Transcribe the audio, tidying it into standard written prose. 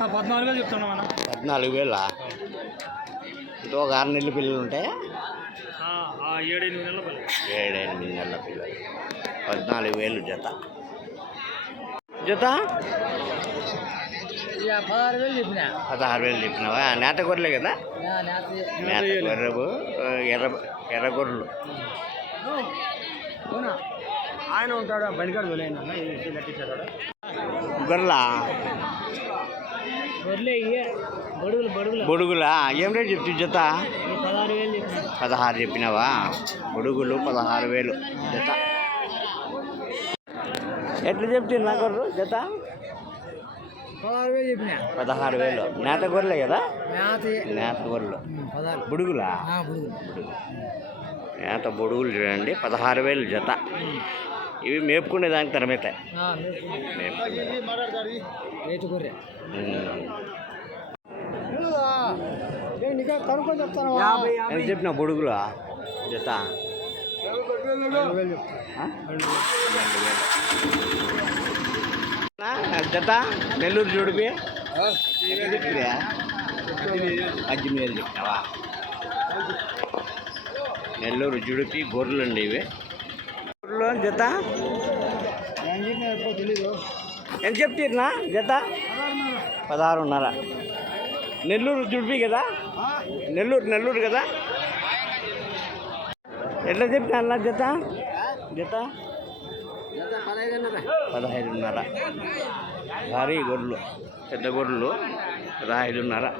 14,000 చెప్తున్నాం అన్న. 14,000. ఇది ఒక 6 నెలల పిల్లలు ఉంటాయా? 7-8 నెలల పిల్లలు. 7-8 నెలల పిల్లలు. 14,000 జత. జత 16,000 చెప్పిన. 16,000 చెప్పినావా? నేత గొర్రెలే కదా? నేత గొర్రెవు, ఎర్ర గొర్రెలు. ఆయన ఉంటాడు బండికాడు గొర్రెలా? బొడుగులా? ఏం రేటు చెప్తు జత? 16 చెప్పినావా? బొడుగులు 16,000 జత. ఎట్లా చెప్తుంది నా గొర్రెలు జత? 16,000 చెప్పిన. 16,000. నేత గొర్రెలే కదా? నేత గొర్రెలు. బుడుగులా? నేత బొడుగులు చూడండి, 16,000 జత. ఇవి మేపుకునే దానికి తరమేతాయి. ఎంత చెప్పిన బొడుగులా జత? 2,000 జత. నెల్లూరు జుడిపి 18,000 చెప్పినావా? నెల్లూరు జుడిపి గొర్రెలు అండి ఇవి. గొర్రెలు జత ఎంత చెప్తున్నా జత? 16,500. నెల్లూరు జుడిపి కదా? నెల్లూరు కదా? ఎట్లా చెప్పినా అన్న జత? జత 15,500. భారీ గొర్రెలు, పెద్ద గొర్రెలు 15,500.